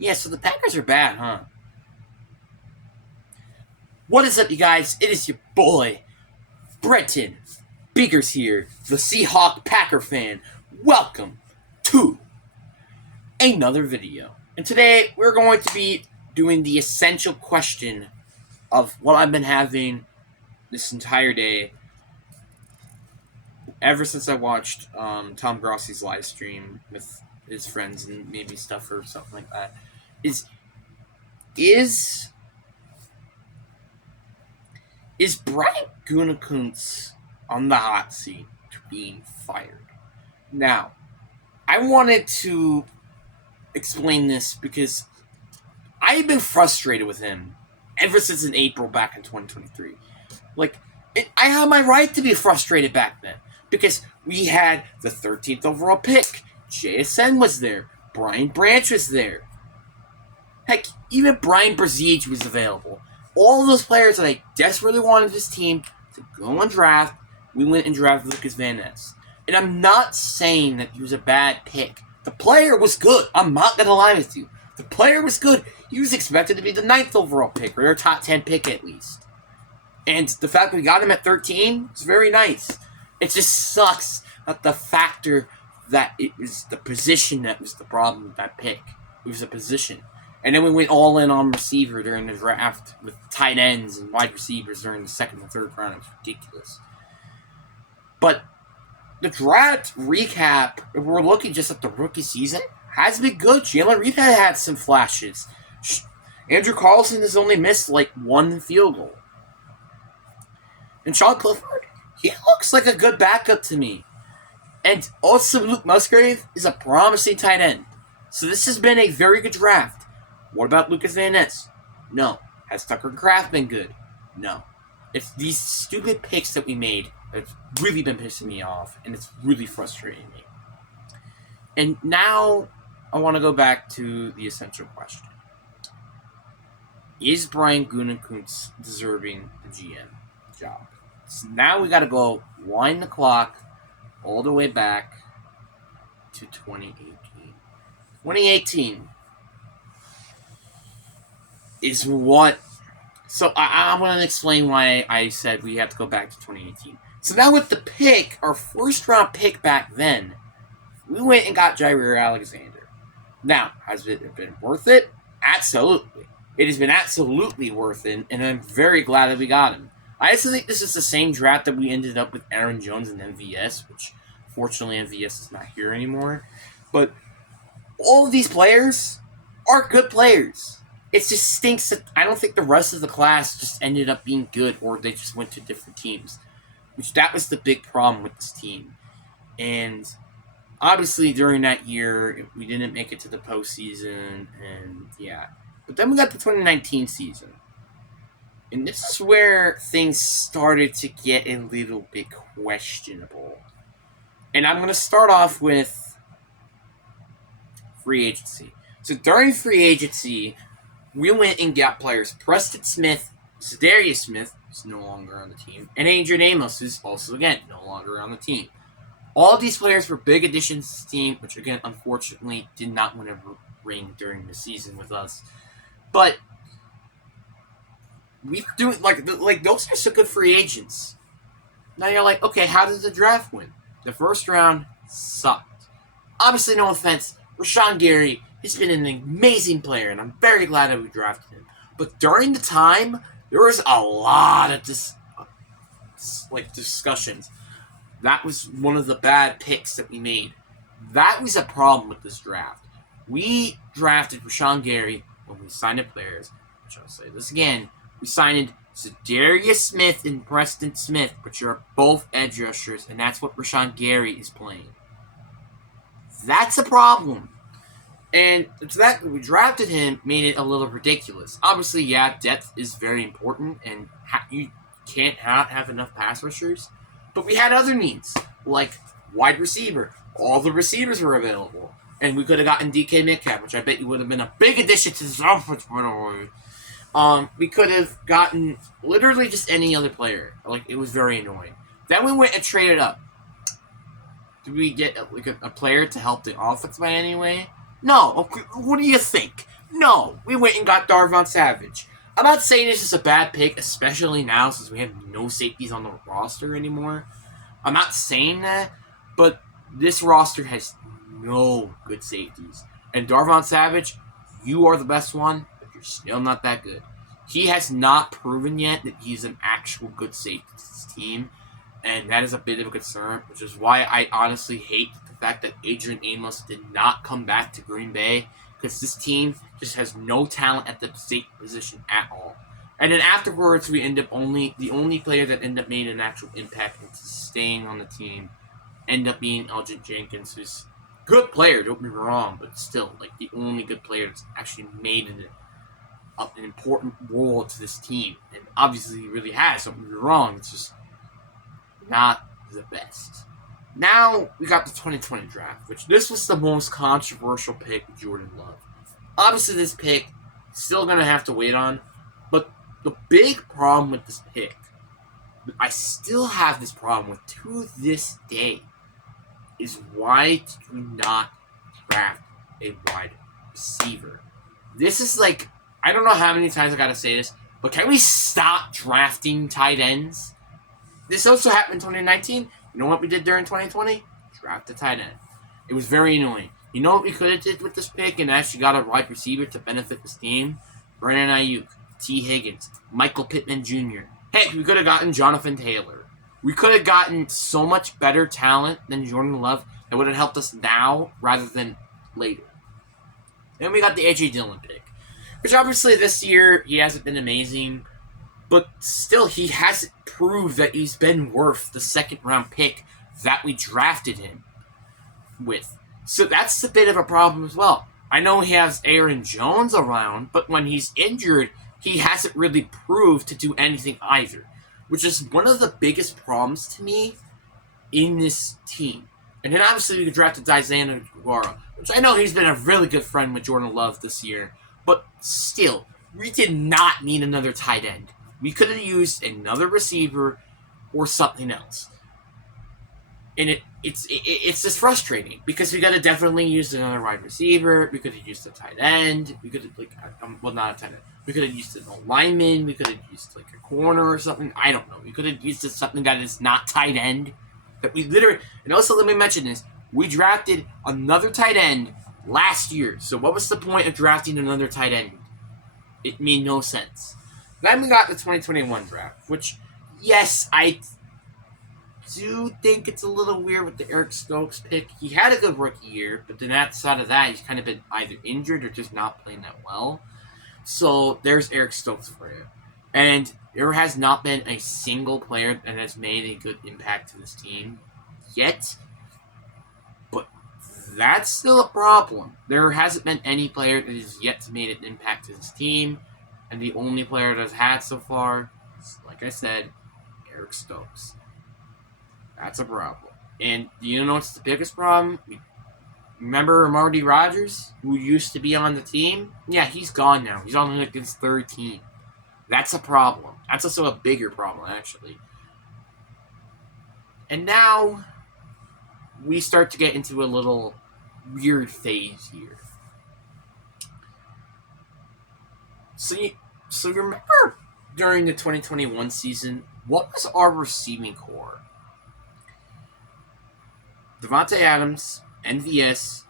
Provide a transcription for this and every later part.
Yeah, so the Packers are bad, huh? What is up, you guys? It is your boy, Brenton Biggers here, the Seahawk Packer fan. Welcome to another video. And today, we're going to be doing the essential question of what I've been having this entire day, ever since I watched Tom Grossi's live stream with his friends and maybe stuff or something like that. Is Brian Gutekunst on the hot seat to being fired? Now, I wanted to explain this because I've been frustrated with him ever since in April back in 2023. I had my right to be frustrated back then because we had the 13th overall pick. JSN was there. Brian Branch was there. Heck, even Brian Brzee was available. All those players that I desperately wanted this team to go and draft, we went and drafted Lucas Van Ness. And I'm not saying that he was a bad pick. The player was good. I'm not going to lie with you. The player was good. He was expected to be the 9th overall pick, or their top 10 pick at least. And the fact that we got him at 13 is very nice. It just sucks that the factor that it was the position that was the problem with that pick. It was a position. And then we went all in on receiver during the draft with tight ends and wide receivers during the second and third round. It was ridiculous. But the draft recap, if we're looking just at the rookie season, has been good. Jalen Reed had some flashes. Andrew Carlson has only missed like one field goal. And Sean Clifford, he looks like a good backup to me. And also Luke Musgrave is a promising tight end. So this has been a very good draft. What about Lucas Van Ness? No. Has Tucker Kraft been good? No. It's these stupid picks that we made that's really been pissing me off, and it's really frustrating me. And now I want to go back to the essential question. Is Brian Gutekunst deserving the GM job? So now we got to go wind the clock all the way back to 2018. 2018 is what... So I'm going to explain why I said we have to go back to 2018. So now with the pick, our first round pick back then, we went and got Jaire Alexander. Now, has it been worth it? Absolutely. It has been absolutely worth it, and I'm very glad that we got him. I also think this is the same draft that we ended up with Aaron Jones and MVS, which fortunately MVS is not here anymore. But all of these players are good players. It just stinks that I don't think the rest of the class just ended up being good, or they just went to different teams. Which that was the big problem with this team. And obviously during that year, we didn't make it to the postseason, and yeah. But then we got the 2019 season. And this is where things started to get a little bit questionable. And I'm going to start off with free agency. So during free agency, we went and got players. Preston Smith, Za'Darius Smith is no longer on the team, and Adrian Amos is also, again, no longer on the team. All of these players were big additions to the team, which, again, unfortunately did not win a ring during the season with us. But we do like those are some good free agents. Now you're like, okay, how did the draft win? The first round sucked. Obviously, no offense, Rashawn Gary has been an amazing player, and I'm very glad that we drafted him. But during the time, there was a lot of discussions. That was one of the bad picks that we made. That was a problem with this draft. We drafted Rashawn Gary when we signed up players, which I'll say this again. We signed Za'Darius Smith and Preston Smith, which are both edge rushers, and that's what Rashawn Gary is playing. That's a problem. And that we drafted him made it a little ridiculous. Obviously, yeah, depth is very important, and you can't have enough pass rushers. But we had other needs, like wide receiver. All the receivers were available. And we could have gotten DK Metcalf, which I bet you would have been a big addition to this offense, by the way. We could have gotten literally just any other player. It was very annoying. Then we went and traded up. Did we get a player to help the offense by any way? No. Okay, what do you think? No, we went and got Darvon Savage. I'm not saying this is a bad pick, especially now since we have no safeties on the roster anymore. I'm not saying that, but this roster has no good safeties. And Darvon Savage, you are the best one, but you're still not that good. He has not proven yet that he's an actual good safety to this team, and that is a bit of a concern, which is why I honestly hate the fact that Adrian Amos did not come back to Green Bay, because this team just has no talent at the safety position at all. And then afterwards, we end up the only player that ended up making an actual impact into staying on the team, end up being Elgin Jenkins, who's a good player, don't be wrong, but still, like, the only good player that's actually made an important role to this team. And obviously he really has, don't be wrong, it's just not the best. Now, we got the 2020 draft, which this was the most controversial pick with Jordan Love. Obviously, this pick, still going to have to wait on, but the big problem with this pick, I still have this problem with to this day, is why did we not draft a wide receiver? This is like, I don't know how many times I gotta say this, but can we stop drafting tight ends? This also happened in 2019. You know what we did during 2020? Draft a tight end. It was very annoying. You know what we could have did with this pick and actually got a wide receiver to benefit this team? Brandon Ayuk, T. Higgins, Michael Pittman Jr. Heck, we could have gotten Jonathan Taylor. We could have gotten so much better talent than Jordan Love that would have helped us now rather than later. Then we got the A.J. Dillon pick, which obviously this year he hasn't been amazing, but still he hasn't proved that he's been worth the second round pick that we drafted him with. So that's a bit of a problem as well. I know he has Aaron Jones around, but when he's injured, he hasn't really proved to do anything either, which is one of the biggest problems to me in this team. And then obviously we drafted Dyzana Guevara, which I know he's been a really good friend with Jordan Love this year, but still, we did not need another tight end. We could have used another receiver or something else. And it's just frustrating because we could have definitely used another wide receiver. We could have used a tight end. We could have not a tight end. We could have used an lineman. We could have used like a corner or something. I don't know. We could have used something that is not tight end. That we literally, and also let me mention this: we drafted another tight end last year. So what was the point of drafting another tight end? It made no sense. Then we got the 2021 draft, which, yes, I do think it's a little weird with the Eric Stokes pick. He had a good rookie year, but then outside of that, he's kind of been either injured or just not playing that well. So there's Eric Stokes for you. And there has not been a single player that has made a good impact to this team yet. But that's still a problem. There hasn't been any player that has yet to make an impact to this team. And the only player that's had so far is, like I said, Eric Stokes. That's a problem. And do you know what's the biggest problem? Remember Marty Rogers, who used to be on the team? Yeah, he's gone now. He's on like his third team. That's a problem. That's also a bigger problem, actually. And now we start to get into a little weird phase here. So remember during the 2021 season, what was our receiving core? Davante Adams, MVS,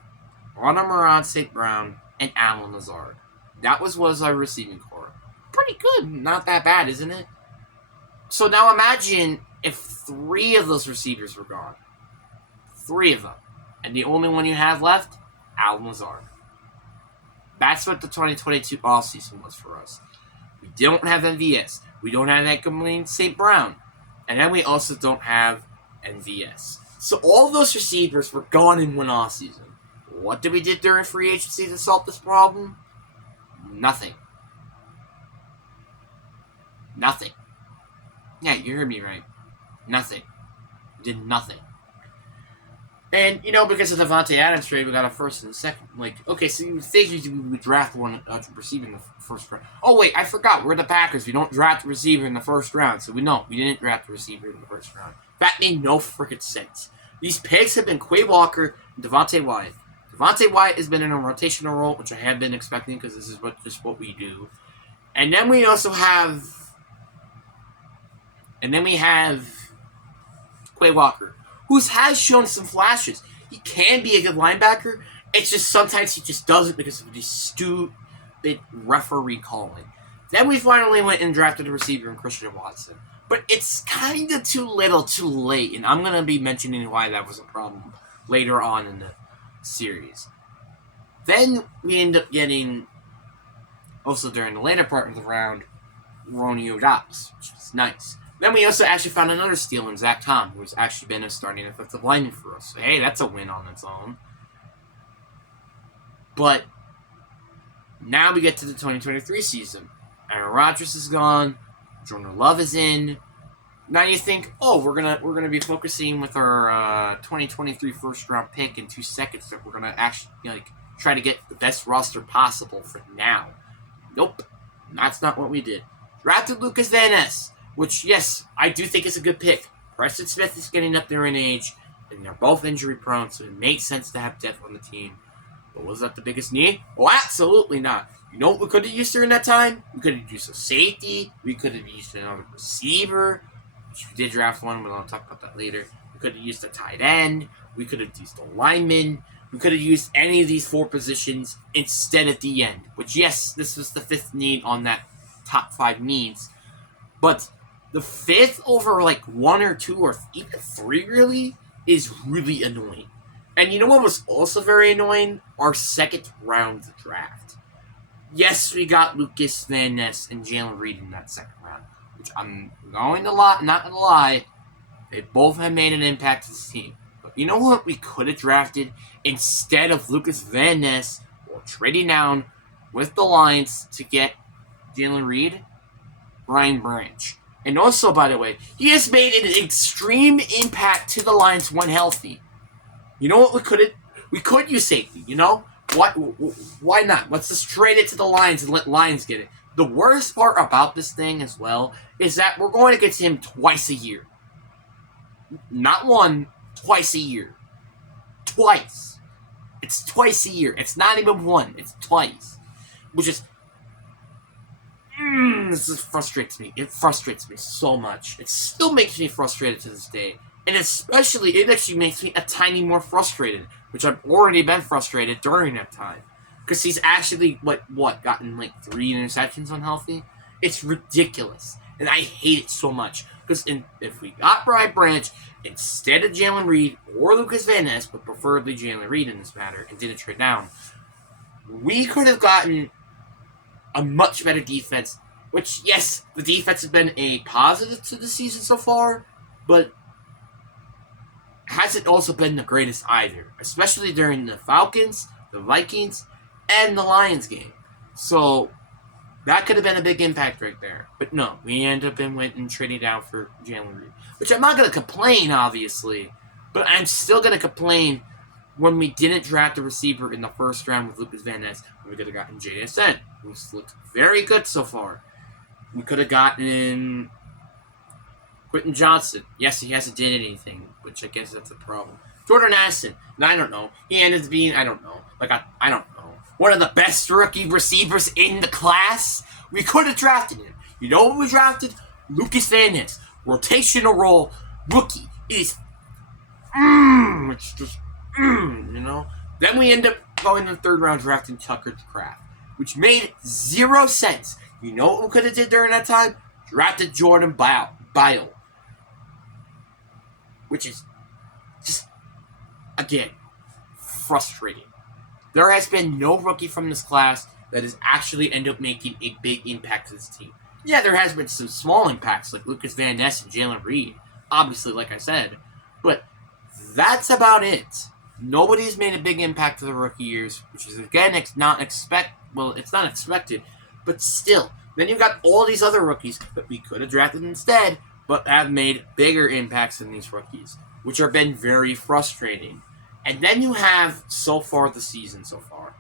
Amon-Ra St. Brown, and Allen Lazard. That was our receiving core. Pretty good. Not that bad, isn't it? So now imagine if 3 of those receivers were gone. 3 of them. And the only one you have left, Allen Lazard. That's what the 2022 offseason was for us. We don't have MVS. We don't have Amon-Ra St. Brown. And then we also don't have MVS. So all of those receivers were gone in one offseason. What did we do during free agency to solve this problem? Nothing. Nothing. Yeah, you heard me right. Nothing. We did nothing. And, because of the Davante Adams trade, we got a first and a second. Like, okay, so you think we would draft one receiver in the first round. Oh, wait, I forgot. We're the Packers. We don't draft a receiver in the first round. So we didn't draft a receiver in the first round. That made no freaking sense. These picks have been Quay Walker and Devontae Wyatt. Devontae Wyatt has been in a rotational role, which I have been expecting because this is what we do. And then we also have... And then we have Quay Walker, who has shown some flashes. He can be a good linebacker. It's just sometimes he just doesn't because of the stupid referee calling. Then we finally went and drafted a receiver in Christian Watson. But it's kind of too little, too late. And I'm going to be mentioning why that was a problem later on in the series. Then we end up getting, also during the later part of the round, Romeo Doubs, which is nice. Then we also actually found another steal in Zach Tom, who's actually been a starting offensive lineman for us. So, hey, that's a win on its own. But now we get to the 2023 season. Aaron Rodgers is gone. Jordan Love is in. Now you think, oh, we're gonna be focusing with our 2023 first round pick in 2 seconds that we're gonna actually try to get the best roster possible for now. Nope, that's not what we did. Drafted Lucas Van Ness, which yes, I do think is a good pick. Preston Smith is getting up there in age, and they're both injury prone, so it makes sense to have depth on the team. But was that the biggest need? Oh, absolutely not. You know what we could have used during that time? We could have used a safety. We could have used another receiver. Which we did draft one, but I'll talk about that later. We could have used a tight end. We could have used a lineman. We could have used any of these 4 positions instead of the end. Which, yes, this was the 5th need on that top 5 needs. But the 5th over 1 or 2 or even 3 really is really annoying. And you know what was also very annoying? Our 2nd round draft. Yes, we got Lucas Van Ness and Jalen Reed in that 2nd round, which I'm not going to lie, they both have made an impact to this team. But you know what we could have drafted instead of Lucas Van Ness or trading down with the Lions to get Jalen Reed? Ryan Branch. And also, by the way, he has made an extreme impact to the Lions when healthy. You know what we could have? We could use safety, Why not? Let's just trade it to the Lions and let Lions get it. The worst part about this thing as well is that we're going against him twice a year. Not one, twice a year. Twice. It's twice a year. It's not even one. It's twice. Which is... this frustrates me. It frustrates me so much. It still makes me frustrated to this day. And especially, it actually makes me a tiny more frustrated, which I've already been frustrated during that time. Because he's actually, gotten 3 interceptions unhealthy? It's ridiculous. And I hate it so much. Because if we got Ryan Branch instead of Jalen Reed or Lucas Van Ness, but preferably Jalen Reed in this matter, and didn't trade down, we could have gotten a much better defense. Which, yes, the defense has been a positive to the season so far, but hasn't also been the greatest either, especially during the Falcons, the Vikings, and the Lions game. So that could have been a big impact right there. But no, we ended up went and trading down for Jalen Reed, which I'm not going to complain, obviously, but I'm still going to complain when we didn't draft a receiver in the 1st round with Lucas Van Ness. We could have gotten JSN, who's looked very good so far. We could have gotten Quentin Johnson. Yes, he hasn't did anything, which I guess that's a problem. Jordan Addison. I don't know. He ended up being, I don't know. I don't know. One of the best rookie receivers in the class. We could have drafted him. You know what we drafted? Lucas Van Ness. Rotational role. Rookie. It's just, Then we end up going in the 3rd round drafting Tucker Kraft, which made 0 sense. You know what we could have did during that time? Drafted Jordan Byle. Which is just, again, frustrating. There has been no rookie from this class that has actually ended up making a big impact to this team. Yeah, there has been some small impacts like Lucas Van Ness and Jalen Reed, obviously, like I said, but that's about it. Nobody's made a big impact to the rookie years, which is, again, it's not expected, but still. Then you've got all these other rookies that we could have drafted instead, but have made bigger impacts than these rookies, which have been very frustrating. And then you have, so far, the season so far.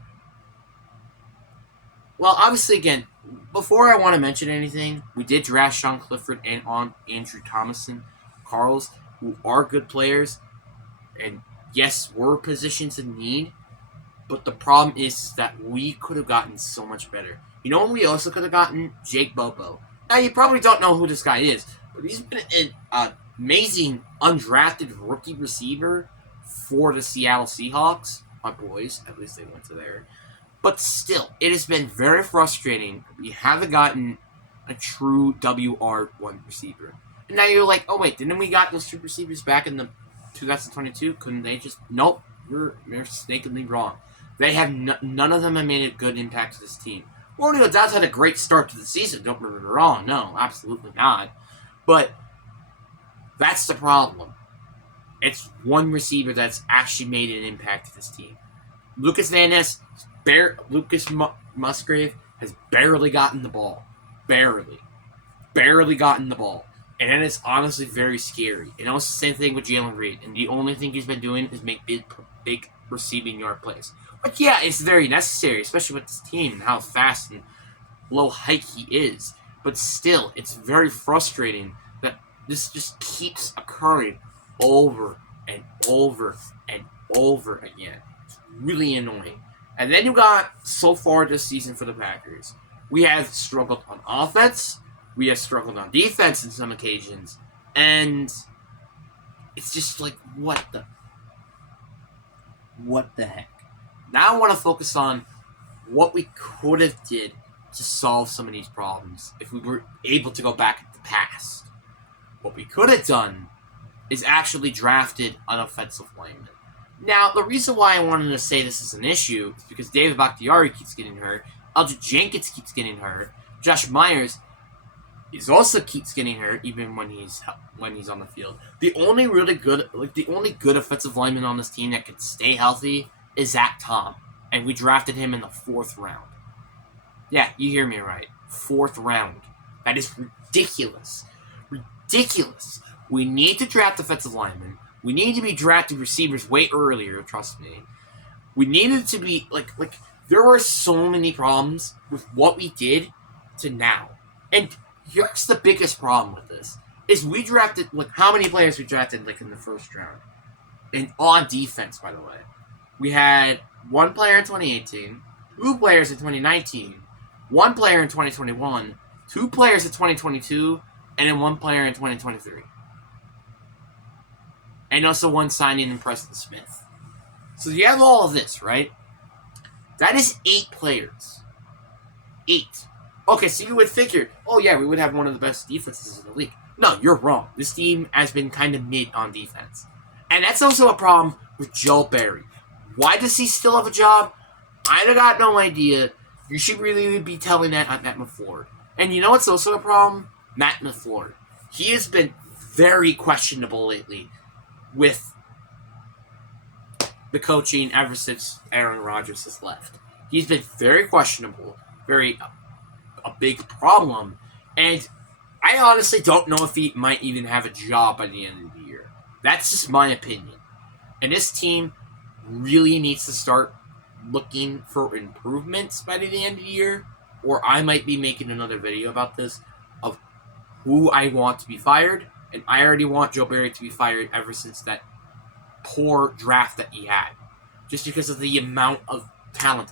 Well, obviously, again, before I want to mention anything, we did draft Sean Clifford and on Andrew Thomason, Carls, who are good players, and yes, were positions in need. But the problem is that we could have gotten so much better. You know, we also could have gotten Jake Bobo. Now, you probably don't know who this guy is, but he's been an amazing undrafted rookie receiver for the Seattle Seahawks. My boys, at least they went to there. But still, it has been very frustrating. We haven't gotten a true WR1 receiver. And now you're like, oh wait, didn't we got those two receivers back in the 2022? Couldn't they just... Nope, you're mistakenly wrong. They have none of them have made a good impact to this team. Romeo Doubs had a great start to the season, don't get me wrong. No, absolutely not. But that's the problem. It's one receiver that's actually made an impact to this team. Lucas Van Ness, Musgrave has barely gotten the ball. Barely gotten the ball. And that is honestly very scary. And also the same thing with Jalen Reed. And the only thing he's been doing is make big receiving yard plays. But yeah, it's very necessary, especially with this team and how fast and low height he is. But still, it's very frustrating that this just keeps occurring over and over and over again. It's really annoying. And then you got, so far this season for the Packers, we have struggled on offense, we have struggled on defense in some occasions, and it's just like, what the heck? Now I want to focus on what we could have did to solve some of these problems if we were able to go back in the past. What we could have done is actually drafted an offensive lineman. Now, the reason why I wanted to say this is an issue is because David Bakhtiari keeps getting hurt, Eldridge Jenkins keeps getting hurt, Josh Myers also keeps getting hurt even when he's on the field. The only good offensive lineman on this team that can stay healthy is Zach Tom, and we drafted him in the 4th round. Yeah, you hear me right. 4th round. That is ridiculous. Ridiculous. We need to draft defensive linemen. We need to be drafting receivers way earlier, trust me. We needed to be, there were so many problems with what we did to now. And here's the biggest problem with this, is we drafted, how many players we drafted, in the 1st round? And on defense, by the way. We had 1 player in 2018, 2 players in 2019, 1 player in 2021, 2 players in 2022, and then 1 player in 2023. And also 1 signing in Preston Smith. So you have all of this, right? That is 8 players. 8. Okay, so you would figure, oh yeah, we would have one of the best defenses in the league. No, you're wrong. This team has been kind of mid on defense. And that's also a problem with Joe Barry. Why does he still have a job? I got no idea. You should really be telling that on Matt LaFleur. And you know what's also a problem? Matt LaFleur. He has been very questionable lately with the coaching ever since Aaron Rodgers has left. He's been very questionable, a big problem, and I honestly don't know if he might even have a job by the end of the year. That's just my opinion. And this team really needs to start looking for improvements by the end of the year, or I might be making another video about this, of who I want to be fired, and I already want Joe Barry to be fired ever since that poor draft that he had. Just because of the amount of talent.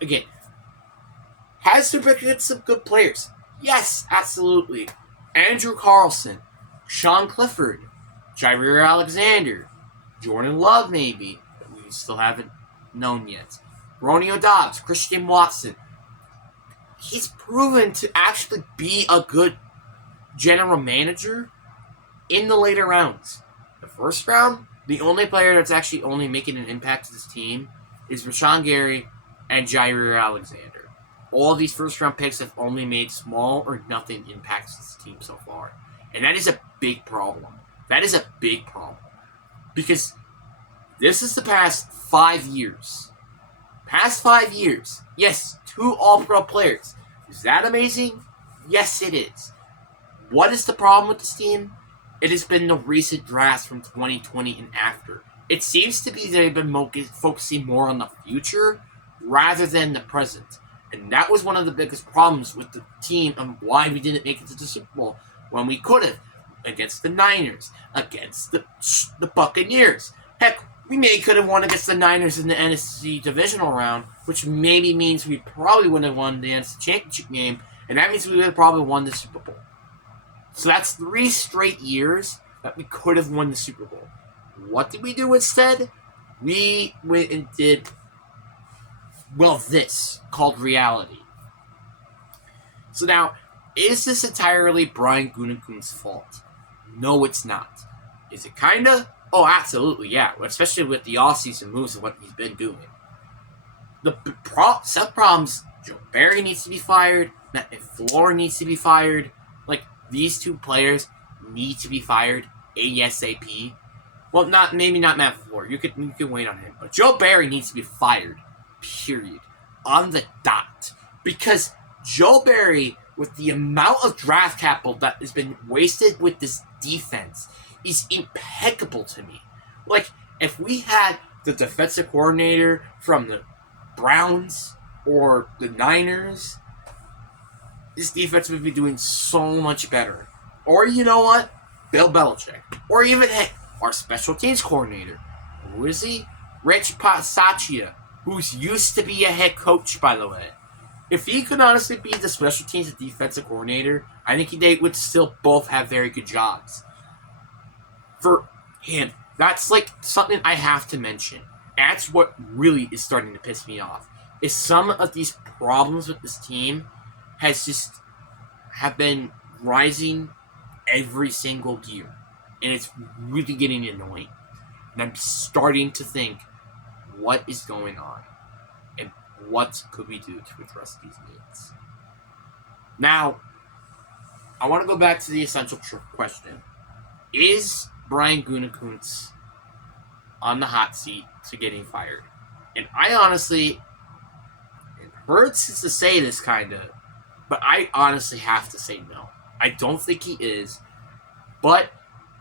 Again, has to pick some good players. Yes, absolutely. Andrew Carlson, Sean Clifford, Jair Alexander, Jordan Love maybe, that we still haven't known yet. Romeo Doubs, Christian Watson. He's proven to actually be a good general manager in the later rounds. The 1st round, the only player that's actually only making an impact to this team is Rashawn Gary and Jair Alexander. All these 1st round picks have only made small or nothing impacts to this team so far. And that is a big problem. That is a big problem. Because this is the past 5 years. Past 5 years. Yes, 2 All-Pro players. Is that amazing? Yes, it is. What is the problem with this team? It has been the recent drafts from 2020 and after. It seems to be they've been focusing more on the future rather than the present. And that was one of the biggest problems with the team and why we didn't make it to the Super Bowl when we could have. Against the Niners, against the Buccaneers. Heck, We may could have won against the Niners in the NFC divisional round, which maybe means we probably wouldn't have won the NFC championship game, and that means we would have probably won the Super Bowl. So that's 3 straight years that we could have won the Super Bowl. What did we do instead? We went and did, well, this, called reality. So now, is this entirely Brian Gutekunst's fault? No, it's not. Is it kinda? Oh, absolutely, yeah. Especially with the offseason moves and what he's been doing. Some problems, Joe Barry needs to be fired, Matt LaFleur needs to be fired. Like, these 2 players need to be fired ASAP. Well, maybe not Matt LaFleur. You could wait on him. But Joe Barry needs to be fired. Period. On the dot. Because Joe Barry, with the amount of draft capital that has been wasted with this defense, is impeccable to me. Like, if we had the defensive coordinator from the Browns or the Niners, this defense would be doing so much better. Or, you know what? Bill Belichick. Or even, hey, our special teams coordinator. Who is he? Rich Bisaccia, who's used to be a head coach, by the way. If he could honestly be the special teams and defensive coordinator, I think they would still both have very good jobs. For him, that's like something I have to mention. That's what really is starting to piss me off. Is some of these problems with this team have been rising every single year. And it's really getting annoying. And I'm starting to think, what is going on? And what could we do to address these needs? Now, I want to go back to the essential question. Is Brian Gutekunst on the hot seat to getting fired? And I honestly, it hurts to say this kind of, but I honestly have to say no. I don't think he is. But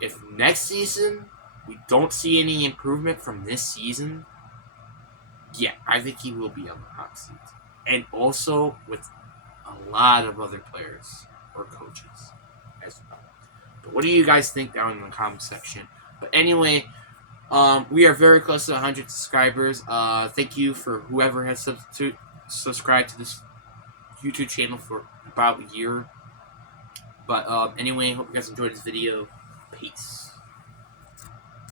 if next season we don't see any improvement from this season, yeah, I think he will be on the hot seat. And also with a lot of other players or coaches as well. But what do you guys think down in the comment section? But anyway, we are very close to 100 subscribers. Thank you for whoever has subscribed to this YouTube channel for about a year. But anyway, hope you guys enjoyed this video. Peace.